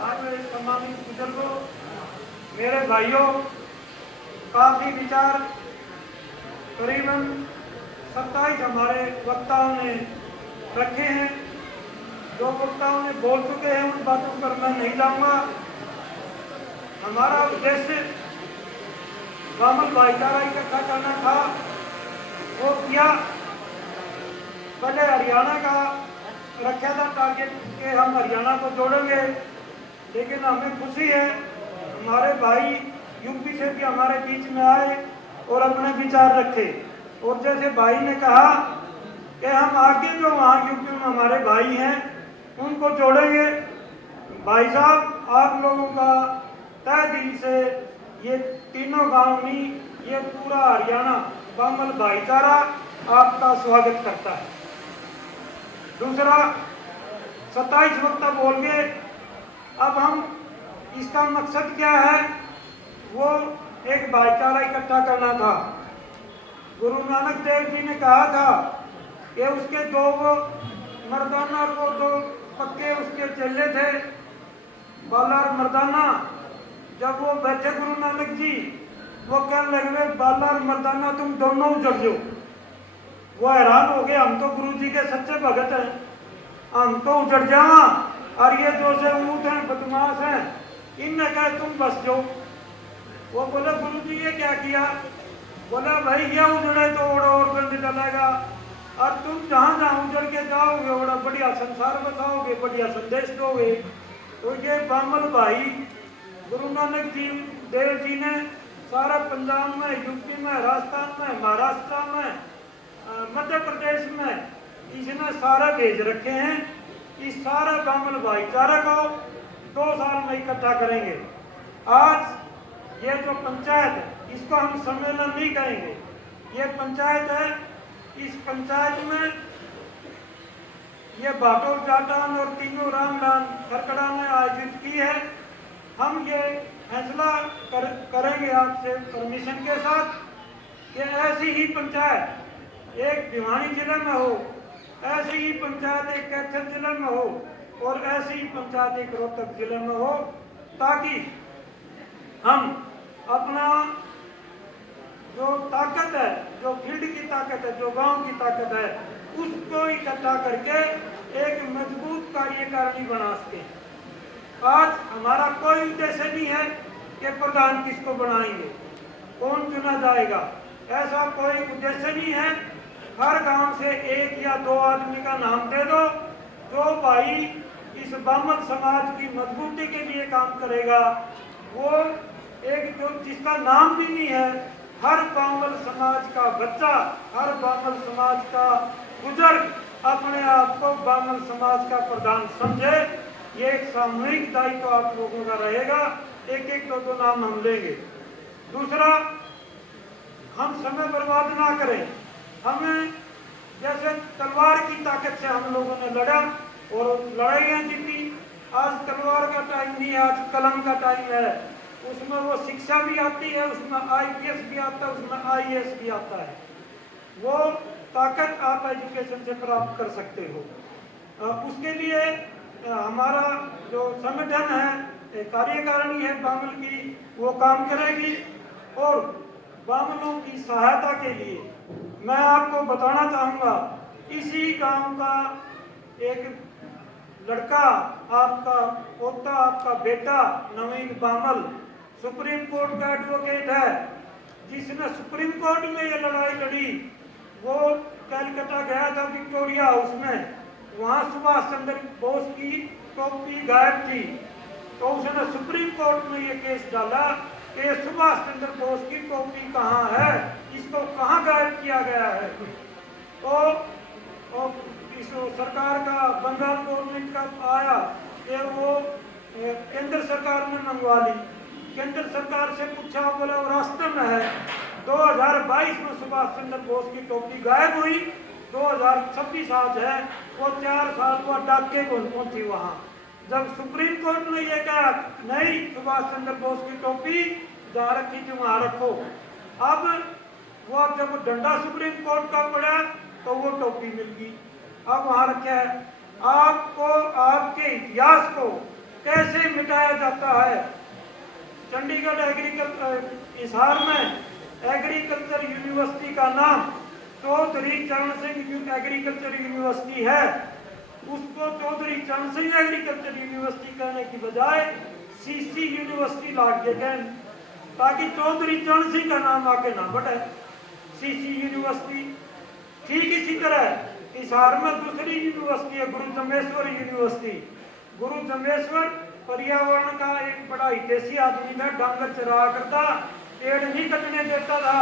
सम्मानित बुजुर्गों, मेरे भाइयों, काफी विचार करीबन 27 हमारे वक्ताओं ने रखे हैं। जो वक्ताओं ने बोल चुके हैं उन बातों पर मैं नहीं जाऊंगा। हमारा उद्देश्य बामल भाईचारा इकट्ठा करना था, वो किया। पहले हरियाणा का रखा था टारगेट के हम हरियाणा को जोड़ेंगे, लेकिन हमें खुशी है हमारे भाई यूपी से भी हमारे बीच में आए और अपने विचार रखे। और जैसे भाई ने कहा कि हम आगे जो वहाँ यूपी में हमारे भाई हैं उनको जोड़ेंगे। भाई साहब, आप लोगों का तहे दिल से ये तीनों गांव नहीं, ये पूरा हरियाणा बामल भाईचारा आपका स्वागत करता है। दूसरा, 27 वक्ता बोल गए। अब हम इसका मकसद क्या है? वो एक भाईचारा इकट्ठा करना था। गुरु नानक देव जी ने कहा था कि उसके दो वो मर्दाना और वो दो पक्के उसके चेले थे, बाला और मर्दाना। जब वो बैठे गुरु नानक जी, वो कहने लगे, बाला और मर्दाना तुम दोनों उजड़ जाओ। वो हैरान हो गए, हम तो गुरु जी के सच्चे भगत हैं, हम तो उजड़ जावा, और ये जो से ऊँट हैं, बदमाश हैं, इनने कहा तुम बस जाओ। वो बोले, गुरु जी ये क्या किया? बोला, भाई ये उजड़े तो और गंद डलेगा, और तुम जहाँ जहाँ उजड़ के जाओगे बड़ा बढ़िया संसार बताओगे, बढ़िया संदेश दोगे। तो ये बामल भाई गुरु नानक जी देव जी ने सारा पंजाब में, यूपी में, राजस्थान में, महाराष्ट्र में, मध्य प्रदेश में इसने सारा भेज रखे हैं। इस सारा बामल भाईचारा को 2 साल में इकट्ठा करेंगे। आज ये जो पंचायत है, इसको हम सम्मेलन नहीं कहेंगे, ये पंचायत है। इस पंचायत में ये बाटोल जाटान और तीनों रामदान खरकड़ा ने आयोजित की है। हम ये फैसला करेंगे आपसे परमिशन के साथ कि ऐसी ही पंचायत एक भिवानी जिले में हो, ऐसी ही पंचायत एक कैथल जिले में हो, और ऐसी ही पंचायत एक रोहतक जिले में हो, ताकि हम अपना जो ताकत है, जो फील्ड की ताकत है, जो गांव की ताकत है, उसको इकट्ठा करके एक मजबूत कार्यकारिणी बना सके। आज हमारा कोई उद्देश्य नहीं है कि प्रधान किसको बनाएंगे, कौन चुना जाएगा, ऐसा कोई उद्देश्य नहीं है। हर गांव से 1 या 2 आदमी का नाम दे दो, जो भाई इस बामल समाज की मजबूती के लिए काम करेगा। वो एक जो जिसका नाम भी नहीं है, हर बामल समाज का बच्चा, हर बामल समाज का बुजुर्ग अपने आप को बामल समाज का प्रधान समझे। ये एक सामूहिक दायित्व आप लोगों का रहेगा। एक एक 2 नाम हम लेंगे। दूसरा, हम समय बर्बाद ना करें। हमें जैसे तलवार की ताकत से हम लोगों ने लड़ा और लड़ाइयाँ जीती। आज तलवार का टाइम नहीं है, आज कलम का टाइम है। उसमें वो शिक्षा भी आती है, उसमें IPS भी आता है, उसमें IAS भी आता है। वो ताकत आप एजुकेशन से प्राप्त कर सकते हो। उसके लिए हमारा जो संगठन है, कार्यकारिणी है बामल की, वो काम करेगी। और बामलों की सहायता के लिए मैं आपको बताना चाहूँगा, इसी गांव का एक लड़का, आपका पोता, आपका बेटा नवीन बामल सुप्रीम कोर्ट का एडवोकेट है, जिसने सुप्रीम कोर्ट में ये लड़ाई लड़ी। वो कलकत्ता गया था विक्टोरिया हाउस में, वहाँ सुभाष चंद्र बोस की टोपी गायब थी, तो उसने सुप्रीम कोर्ट में ये केस डाला कि सुभाष चंद्र बोस की टोपी कहाँ है, इसको कहाँ गायब किया गया है। तो इस सरकार का, बंगाल गवर्नमेंट का आया कि वो केंद्र सरकार ने मंगवा ली। केंद्र सरकार से पूछा, बोला वो रास्ते में है। 2022 में सुभाष चंद्र बोस की टोपी गायब हुई। 2026 आज है, वो 4 साल वो डाके को पहुंची वहाँ। जब सुप्रीम कोर्ट ने ये कहा नहीं, सुभाष चंद्र बोस की टोपी जहाँ रखी थी वहाँ रखो। अब वो जब डंडा सुप्रीम कोर्ट का पड़ा तो वो टोपी मिल गई, अब वहाँ रखे है। आपको, आपके इतिहास को कैसे मिटाया जाता है। चंडीगढ़ हिसार में एग्रीकल्चर यूनिवर्सिटी का नाम चौधरी चरण सिंह एग्रीकल्चर यूनिवर्सिटी है, उसको चौधरी चरण सिंह एग्रीकल्चर यूनिवर्सिटी कहने की बजाय सीसी यूनिवर्सिटी लाग के कहें, ताकि चौधरी चरण सिंह का नाम आके ना बढ़े, सीसी यूनिवर्सिटी। ठीक इसी तरह हिसार में दूसरी यूनिवर्सिटी है गुरु जम्भेश्वर यूनिवर्सिटी। गुरु जम्भेश्वर पर्यावरण का एक बड़ा हितैषी आदमी था, डांगर चरा करता, पेड़ नहीं कटने देता था,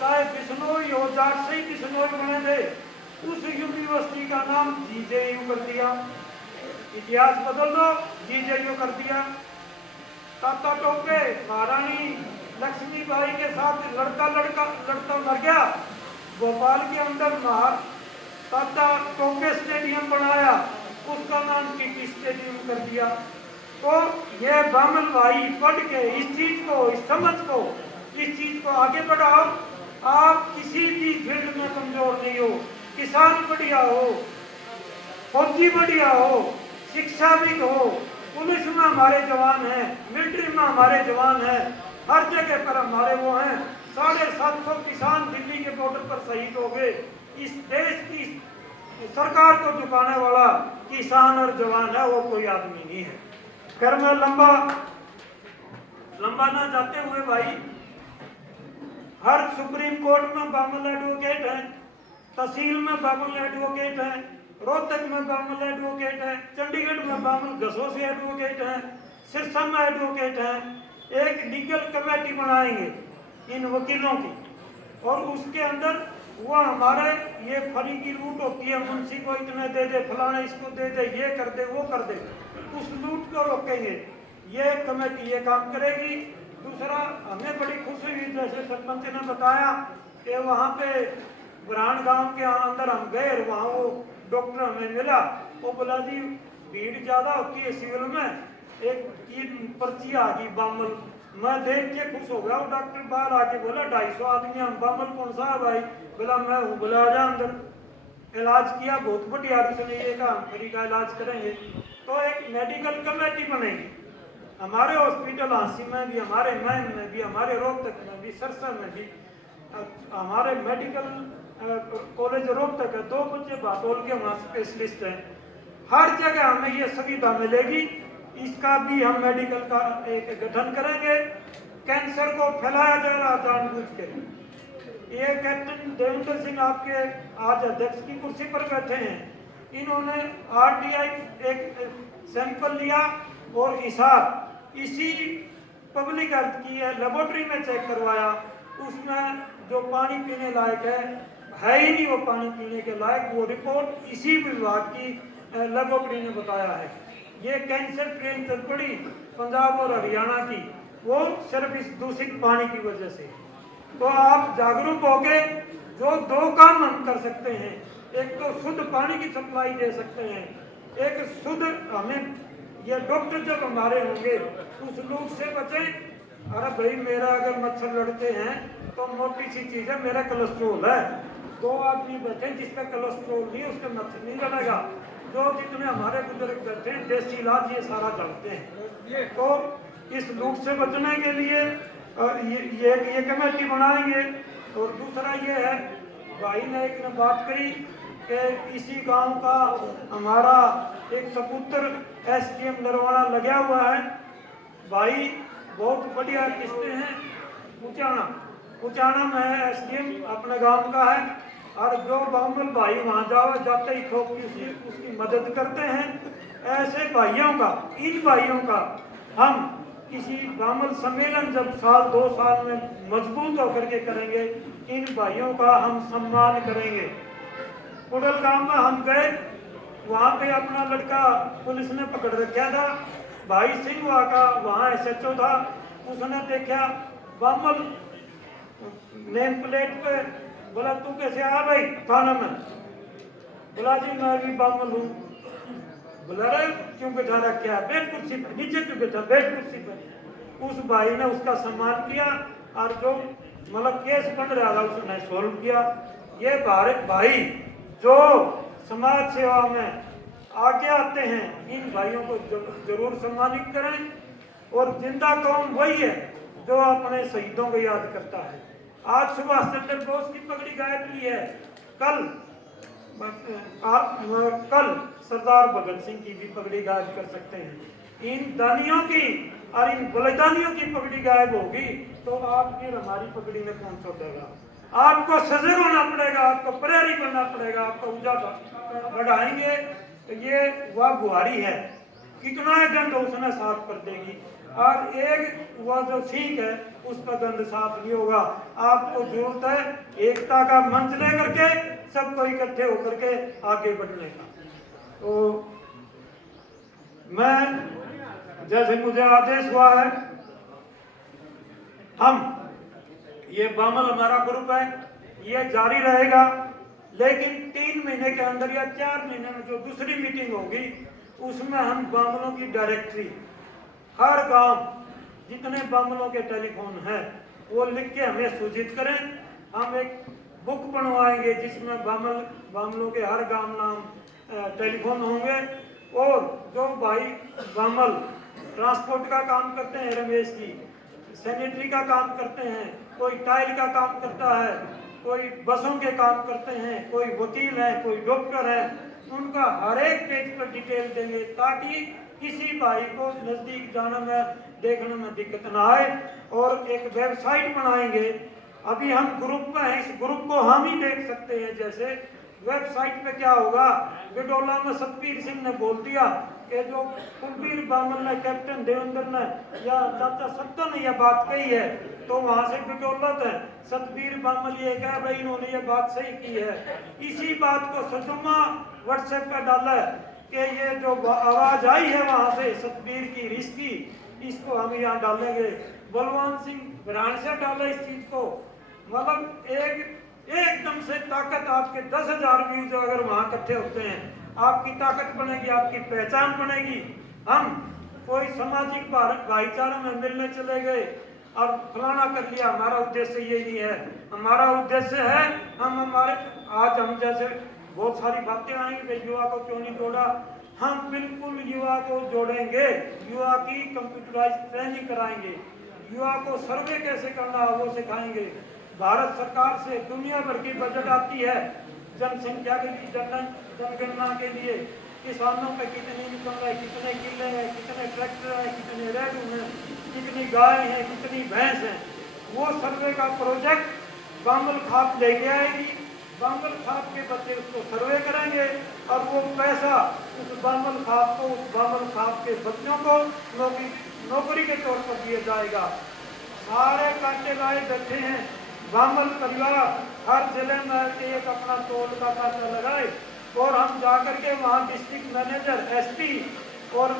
चाहे बिश्नोई हो, जाट से ही बिश्नोई बने थे। उस यूनिवर्सिटी का नाम जीजेयू कर दिया, इतिहास बदल दो, जीजेयू कर दिया। ताता टोपे महारानी लक्ष्मीबाई के साथ लड़ता मर गया, भोपाल के अंदर ताता टोपे स्टेडियम बनाया, उसका नाम टीटी स्टेडियम कर दिया। तो ये बामल भाई पढ़ के इस चीज को, इस समझ को, इस चीज को आगे बढ़ाओ। आप किसी भी फील्ड में कमजोर नहीं हो, किसान बढ़िया हो, फौजी बढ़िया हो, शिक्षाविद हो, पुलिस में हमारे जवान हैं, मिलिट्री में हमारे जवान हैं, हर जगह पर हमारे वो हैं। 750 किसान दिल्ली के बॉर्डर पर शहीद हो गए। इस देश की सरकार को झुकाने वाला किसान और जवान है, वो कोई आदमी नहीं है। फिर मैं लंबा ना जाते हुए भाई, हर सुप्रीम कोर्ट में बामल एडवोकेट है, तहसील में बामल एडवोकेट है, रोहतक में बामल एडवोकेट है, चंडीगढ़ में बामल घसों से एडवोकेट है, सिरसा में एडवोकेट है। एक लीगल कमेटी बनाएंगे इन वकीलों की, और उसके अंदर वो हमारे ये फरी की लूट होती है, मुंशी को इतने दे दे, फलाने इसको दे दे, ये कर दे, वो कर दे, उस लूट को रोकेंगे। ये कमेटी ये काम करेगी। दूसरा, हमें बड़ी खुशी हुई, जैसे सरपंच ने बताया कि वहाँ पे बुरहान गांव के अंदर हम गए, वहाँ वो डॉक्टर हमें मिला, वो बोला जी भीड़ ज्यादा होती है सिविल में, एक पर्ची आ गई बामल। मैं देख के खुश हो गया। वो डॉक्टर बाहर आके बोला 250 आदमी, हम बामल कौन सा है भाई? बोला मैं हूँ। बोला आजा अंदर। इलाज किया, बहुत बढ़िया, उसने ये कहा हम फ्री का इलाज करेंगे। तो एक मेडिकल कमेटी बनेगी हमारे हॉस्पिटल हांसी में भी, हमारे मैन में भी, हमारे रोहतक में भी, सरसा में भी, हमारे मेडिकल कॉलेज रोहतक है, 2 बच्चे बातोल के वहाँ स्पेशलिस्ट हैं। हर जगह हमें ये सुविधा मिलेगी। इसका भी हम मेडिकल का एक गठन करेंगे। कैंसर को फैलाया जा रहा जानबूझ के। ये कैप्टन देवेंद्र सिंह आपके आज अध्यक्ष की कुर्सी पर बैठे हैं, इन्होंने आरटीआई एक सैंपल लिया और हिसार इसी पब्लिक हेल्थ की लेबोरेटरी में चेक करवाया। उसमें जो पानी पीने लायक है ही नहीं वो पानी पीने के लायक। वो रिपोर्ट इसी विभाग की लेबोरेटरी ने बताया है। ये कैंसर ट्रेन चल पड़ी पंजाब और हरियाणा की, वो सिर्फ इस दूषित पानी की वजह से। तो आप जागरूक होके जो 2 काम हम कर सकते हैं, एक तो शुद्ध पानी की सप्लाई दे सकते हैं, एक शुद्ध हमें ये डॉक्टर जब हमारे होंगे उस लूट से बचें। अरे भाई मेरा अगर मच्छर लड़ते हैं तो मोटी सी चीज है, मेरा कोलेस्ट्रोल है। 2 आदमी बैठे जिसका कोलेस्ट्रोल नहीं, उसका मच्छर नहीं लड़ेगा। जो जितने हमारे बुजुर्ग बैठे हैं देसी इलाज ये सारा जानते हैं। तो इस लूट से बचने के लिए ये कमेटी बनाएंगे। और दूसरा ये है, भाई ने एक ने बात करी कि इसी गांव का हमारा एक सपुत्र एसडीएम नरवाना लगा हुआ है। भाई बहुत बढ़िया किस्तें हैं। उचाना में एसडीएम अपने गांव का है, और जो बामल भाई वहां जाते ही ठोक उसकी मदद करते हैं। ऐसे भाइयों का, इन भाइयों का हम किसी बामल सम्मेलन जब 1-2 साल में मजबूत होकर के करेंगे, इन भाइयों का हम सम्मान करेंगे। कुडल गांव में हम गए, वहाँ पे अपना लड़का पुलिस ने पकड़ रखा था, भाई सिंह का वहाँ एसएचओ था। उसने देखा बामल नेम प्लेट पे, बोला तू कैसे आया भाई थाना में? बोला जी मैं भी बामल हूँ। बोला रे क्यों बैठा रखा है? बैठ कुर्सी पे। नीचे क्यों बैठा? बैठ कुर्सी पे। उस भाई ने उसका सम्मान किया, और जो मतलब केस बन रहा था उसने सोल्व किया। ये भारत भाई जो समाज सेवा में आगे आते हैं, इन भाइयों को जरूर सम्मानित करें। और जिंदा कौम वही है जो अपने शहीदों को याद करता है। आज सुभाष चंद्र बोस की पगड़ी गायब की है, कल सरदार भगत सिंह की भी पगड़ी गायब कर सकते हैं। इन दानियों की और इन बलिदानियों की पगड़ी गायब होगी तो आपकी और हमारी पगड़ी में कौन छोड़ेगा? आपको सजग होना पड़ेगा, आपको प्रहरी बनना पड़ेगा, आपको ऊंचा बढ़ाएंगे। तो ये वह बुहारी है, कितना गंद उसने साफ कर देगी। और एक वह जो सीख है उसका गंद साफ नहीं होगा। आपको जरूरत है एकता का मंच लेकर के सबको इकट्ठे होकर के आगे बढ़ने का। तो मैं जैसे मुझे आदेश हुआ है, हम ये बामल हमारा ग्रुप है, ये जारी रहेगा। लेकिन 3 महीने के अंदर या 4 महीने में जो दूसरी मीटिंग होगी उसमें हम बामलों की डायरेक्टरी, हर गांव जितने बामलों के टेलीफोन हैं वो लिख के हमें सूचित करें। हम एक बुक बनवाएंगे जिसमें बामलों के हर गांव नाम टेलीफोन होंगे। और जो भाई बामल ट्रांसपोर्ट का काम करते हैं, रमेश जी सैनिटरी का काम करते हैं, कोई टाइल का काम करता है, कोई बसों के काम करते हैं, कोई वकील है, कोई डॉक्टर है, उनका हर एक पेज पर डिटेल देंगे ताकि किसी भाई को नजदीक जाने में देखने में दिक्कत ना आए। और एक वेबसाइट बनाएंगे, अभी हम ग्रुप में हैं, इस ग्रुप को हम ही देख सकते हैं। जैसे वेबसाइट पे क्या होगा, बिडोला में सतबीर सिंह ने बोल दिया कि जो कुलबीर बामल ने, कैप्टन देवेंद्र ने या चाचा सत्ता ने यह बात कही है, तो वहां से बिडोलत है सतबीर बामल ये कहा भाई इन्होंने ये बात सही की है। इसी बात को सजुमा व्हाट्सएप पर डाला है कि ये जो आवाज आई है वहां से सतबीर की रिश्ती, इसको हम यहाँ डालेंगे। बलवंत सिंह ब्रांड से डाले इस चीज को। मतलब एकदम से ताकत, आपके 10,000 व्यूज अगर वहां इकट्ठे होते हैं, आपकी ताकत बनेगी, आपकी पहचान बनेगी। हम कोई सामाजिक भाईचारा में मिलने चले गए और फलाना कर लिया, हमारा उद्देश्य ये नहीं है। हमारा उद्देश्य है आज हम जैसे बहुत सारी बातें आएंगी, युवा को क्यों नहीं जोड़ा, हम बिल्कुल युवा को जोड़ेंगे। युवा की कंप्यूटराइज ट्रेनिंग कराएंगे, युवा को सर्वे कैसे करना है वो सिखाएंगे। भारत सरकार से दुनिया भर की बजट आती है जनसंख्या के लिए, जनगणना के लिए, किसानों पे कितनी इनकम है, कितने किले हैं, कितने ट्रैक्टर हैं, कितने रेडू हैं, कितनी गाय हैं, कितनी भैंस हैं। वो सर्वे का प्रोजेक्ट बामल खाप लेके आएगी, बामल खाप के बच्चे उसको सर्वे करेंगे और वो पैसा उस बामल खाप को, उस बामल खाप के बच्चों को नौकरी के तौर पर दिया जाएगा। सारे कांटे लाए बैठे हैं, बामल परिवार हर जिले में एक अपना टोल का कांटा लगाए और हम जाकर के वहाँ डिस्ट्रिक्ट मैनेजर, एसपी और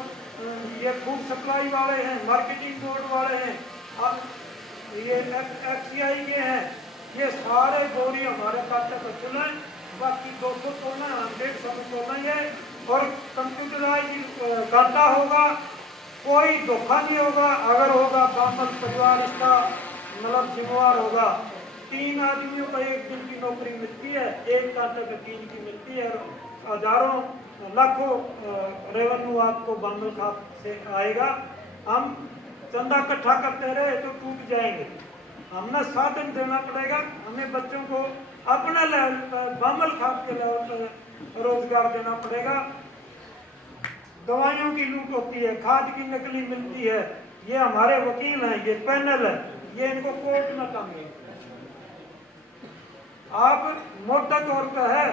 ये फूड सप्लाई वाले हैं, मार्केटिंग बोर्ड वाले हैं, ये FCI के हैं, ये सारे बोरी हमारे कांटे पर चुने। बाकी 200 तोलना, 150 तोलेंगे और कंप्यूटराइज कांटा होगा, कोई धोखा नहीं होगा। अगर होगा बामल परिवार इसका मतलब जिम्मेवार होगा। 3 आदमियों को 1 दिन की नौकरी मिलती है, 1 कांटे पे 3 की मिलती है और हजारों लाखों रेवेन्यू आपको बामल खाप से आएगा। हम चंदा इकट्ठा करते रहे तो टूट जाएंगे। हमें साधन देना पड़ेगा, हमें बच्चों को अपने लेवल पर, बामल खाप के लेवल पर रोजगार देना पड़ेगा। दवाइयों की लूट होती है, खाद की नकली मिलती है, ये हमारे वकील हैं, ये पैनल है, ये इनको कोर्ट में काम है। आप मोटा तौर पर है,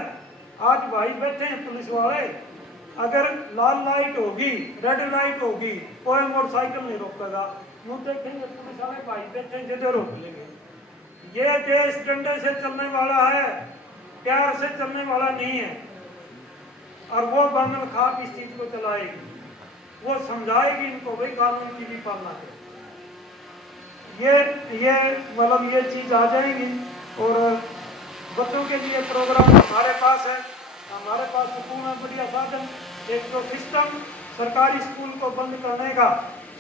आज भाई बैठे हैं पुलिस वाले, अगर लाल लाइट होगी, रेड लाइट होगी, कोई मोटरसाइकिल नहीं रोकेगा। मुँह देखेंगे पुलिस वाले भाई बैठे हैं, जिधर रोक लेंगे। ये देश डंडे से चलने वाला है, प्यार से चलने वाला नहीं है। और वो बामल खाप इस चीज को चलाएगी, वो समझाएगी इनको भाई कानून की भी पालना है। ये मतलब ये चीज आ जाएगी। और बच्चों के लिए प्रोग्राम हमारे पास है, हमारे पास स्कूल में बढ़िया साधन, एक तो सिस्टम सरकारी स्कूल को बंद करने का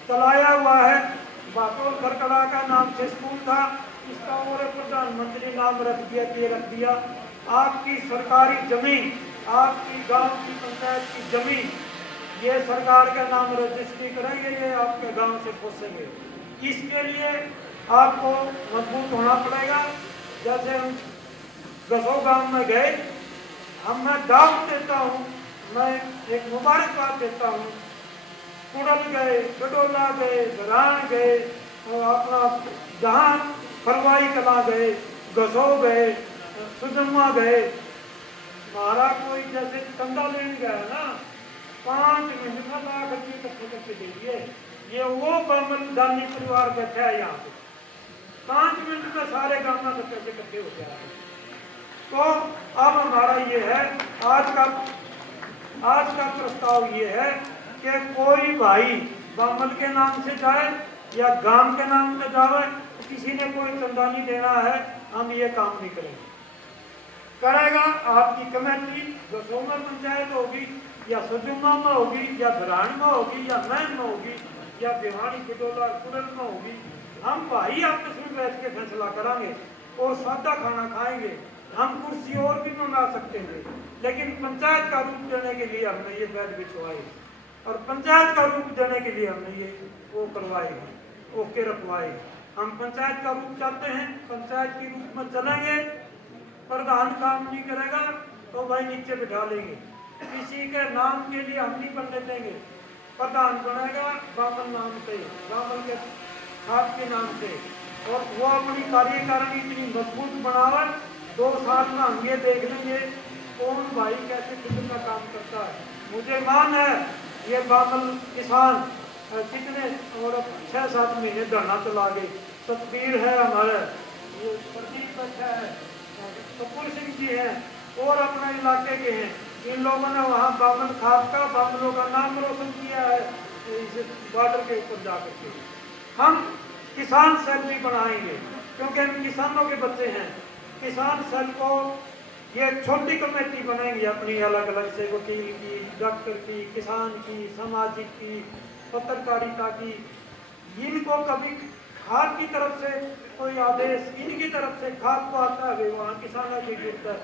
चलाया हुआ है। बाटोल खरकड़ा का नाम से स्कूल था, इसका और प्रधानमंत्री नाम रख दिया। आपकी सरकारी जमीन आपकी गांव की पंचायत की जमीन ये सरकार के नाम रजिस्ट्री करेंगे, ये आपके गांव से पहुंचेंगे। इसके लिए आपको मजबूत होना पड़ेगा। जैसे हम गसो गांव में गए, मैं दाव देता हूँ, मैं एक मुबारकबाद देता हूँ। कुड़ल गए, गडोला गए, घरान गए, और अपना जहाँ फरवाई कला गए, गसो गए, सुजम्मा गए। हमारा कोई जैसे चंदा लेने गया ना, 5 मिनट में लाख रुपये इकट्ठे करके दे दिए। ये वो बामन दानी परिवार बैठा है यहाँ पे, 5 मिनट में सारे गांव में पैसे इकट्ठे हो गया है। तो अब हमारा ये है, आज का प्रस्ताव ये है कि कोई भाई बामल के नाम से जाए या गांव के नाम से जाए, तो किसी ने कोई चंदा नहीं देना है, हम ये काम नहीं करेंगे। करेगा आपकी कमेटी, जो सोमर पंचायत होगी या सुजुमा में होगी या धरान में होगी या मैन में होगी या भिवानी पिटोला कुरल में होगी, हम भाई आपस में बैठ के फैसला करेंगे और सादा खाना खाएंगे। हम कुर्सी और भी मंगा सकते हैं, लेकिन पंचायत का रूप देने के लिए हमने ये बैठ बिछवाई और पंचायत का रूप देने के लिए हमने ये वो करवाएगा, ओके रखवाएगा। हम पंचायत का रूप चाहते हैं, पंचायत के रूप में चलेंगे। प्रधान काम नहीं करेगा तो भाई नीचे बिठा लेंगे, किसी के नाम के लिए हम नहीं बनने देंगे। प्रधान बनेगा बामन नाम से, बामन के खाद के नाम से, और वो अपनी कार्यकारिणी इतनी मजबूत बनावे, 2 साल में हम ये देख लेंगे कौन भाई कैसे कितना काम करता है। मुझे मान है ये बामल किसान कितने और 6-7 महीने धरना चला गए। सतबीर है हमारे, ये प्रदीप बैठा है, कपूर सिंह जी हैं और अपने इलाके के हैं। इन लोगों ने वहाँ बामन खाद का, बामलों का नाम रोशन किया है इस बॉर्डर के ऊपर जाकर के। हम किसान सेल भी बनाएंगे क्योंकि हम किसानों के बच्चे हैं। किसान सेल को ये छोटी कमेटी बनाएंगे अपनी अलग अलग से, वकील की, डॉक्टर की, किसान की, सामाजिक की, पत्रकारिता की। इनको कभी खाद की तरफ से कोई आदेश, इनकी तरफ से खाद को आता है, वहाँ किसानों की जरूरत है।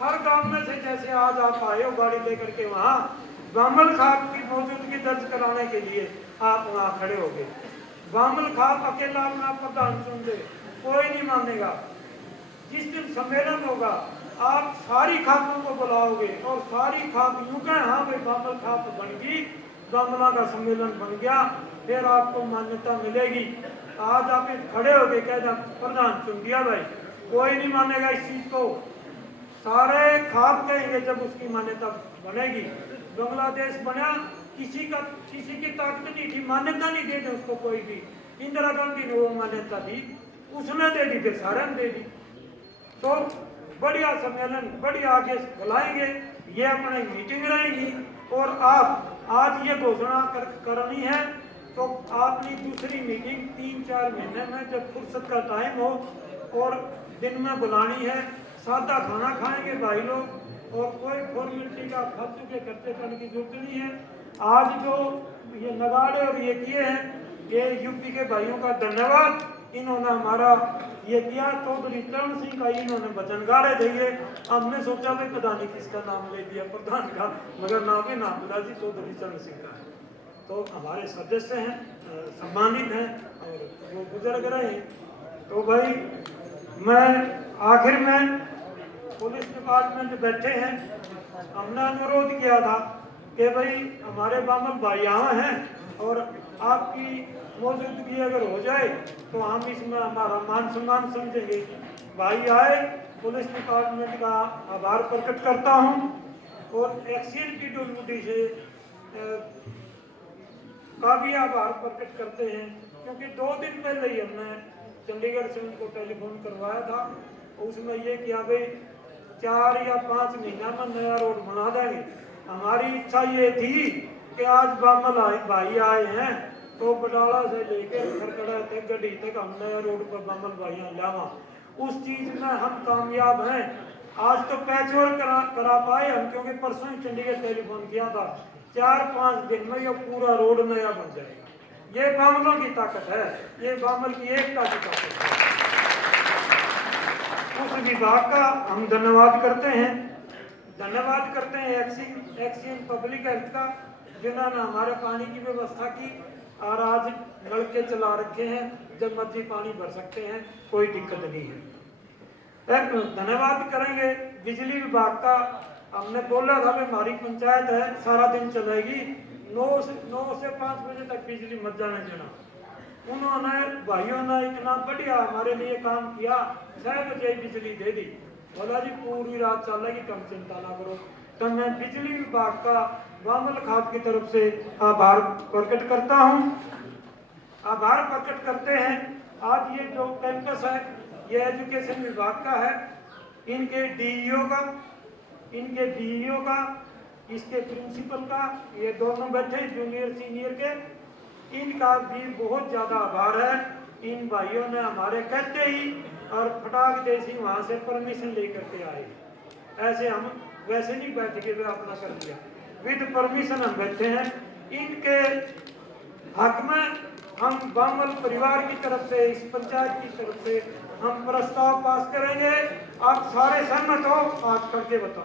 हर गांव में से जैसे आज आप आए हो गाड़ी लेकर के, वहाँ बामल खाद की मौजूदगी दर्ज कराने के लिए आप वहाँ खड़े हो गए। बामल खाद अकेला अपना प्रधान चुन दे, कोई नहीं मानेगा। जिस दिन सम्मेलन होगा आप सारी खातों को बुलाओगे और सारी खात यूं कहें हाँ भाई बामल खात बन गई, बामला का सम्मेलन बन गया, फिर आपको मान्यता मिलेगी। आज आप खड़े हो गए कह प्रधान चुन दिया भाई, कोई नहीं मानेगा इस चीज को। सारे खाप कहेंगे जब उसकी मान्यता बनेगी। बांग्लादेश बना, किसी की ताकत नहीं थी, मान्यता नहीं दे दी उसको कोई भी। इंदिरा गांधी ने वो मान्यता दी, उसने दे दी, फिर सारे ने दे दी। तो बढ़िया सम्मेलन बढ़िया आगे बुलाएंगे, ये अपनी मीटिंग रहेगी। और आप आज ये घोषणा करनी है तो आपने दूसरी मीटिंग 3-4 महीने में जब फुर्सत का टाइम हो और दिन में बुलानी है। सादा खाना खाएंगे भाई लोग और कोई फॉर्मेलिटी का फालतू के खर्चे करने की जरूरत नहीं है। आज जो ये नगाड़े और ये किए हैं, ये यूपी के भाइयों का धन्यवाद। इन्होंने हमारा ये किया। चौधरी चरण सिंह का इन्होंने वचन गाड़े दिए। हमने सोचा भाई पता नहीं किसका नाम ले दिया प्रधान का, मगर नाम ही नाम मिला जी चौधरी चरण सिंह का है। तो हमारे सदस्य हैं, सम्मानित हैं और वो गुजर रहे हैं। तो भाई मैं आखिर में पुलिस डिपार्टमेंट बैठे हैं, हमने अनुरोध किया था कि भाई हमारे बामल भाई यहाँ हैं और आपकी मौजूदगी अगर हो जाए तो हम इसमें हमारा मान सम्मान समझेंगे। भाई आए, पुलिस डिपार्टमेंट का आभार प्रकट करता हूँ और एक्सीएन की ड्यूटी से का भी आभार प्रकट करते हैं, क्योंकि 2 दिन पहले ही हमने चंडीगढ़ से उनको टेलीफोन करवाया था। उसमें ये किया भाई 4 या 5 महीना में नया रोड बना देंगे। हमारी इच्छा ये थी कि आज बामल भाई आए हैं तो बटाला से लेकर खरकड़ा तक गड्डी तक हम नया रोड पर बामल भाइयाँ लावा। उस चीज में हम कामयाब हैं। आज तो पैचवर्क करा पाए हम, क्योंकि परसों ही चंडीगढ़ टेलीफोन किया था। 4-5 दिन में ये पूरा रोड नया बन जाएगा। ये बामलों की ताकत है, ये बामल की एकता की ताकत है। उस विभाग का हम धन्यवाद करते हैं धन्यवाद करते हैं एक्सियन पब्लिक हेल्थ का, जिन्होंने हमारे पानी की व्यवस्था की और आज नलके चला रखे हैं, जब मर्जी पानी भर सकते हैं, कोई दिक्कत नहीं है। धन्यवाद करेंगे बिजली विभाग का। हमने बोला था कि हमारी पंचायत है सारा दिन चलेगी, 9 से 5 बजे तक बिजली मत जाने देना। उन्होंने भाइयों ने इतना बढ़िया हमारे लिए काम किया, 6 बजे बिजली दे दी। बोला जी पूरी रात चलेगी, तुम चिंता ना करो। तो मैं बिजली विभाग का बामल खाद की तरफ से आभार प्रकट करता हूँ। आभार प्रकट करते हैं। आज ये जो कैंपस है ये एजुकेशन विभाग का है, इनके डीईओ का, इनके बीईओ का, इसके प्रिंसिपल का, ये दोनों बैठे जूनियर सीनियर के, इनका भी बहुत ज्यादा आभार है। इन भाइयों ने हमारे कहते ही और फटाक जैसी वहां से परमिशन लेकर के आए। ऐसे हम वैसे नहीं बैठ के वे अपना कर दिया, विद परमिशन हम बैठे हैं। इनके हक में हम बामल परिवार की तरफ से, इस पंचायत की तरफ से हम प्रस्ताव पास करेंगे। आप सारे सहमत हो? हाथ करके बताओ।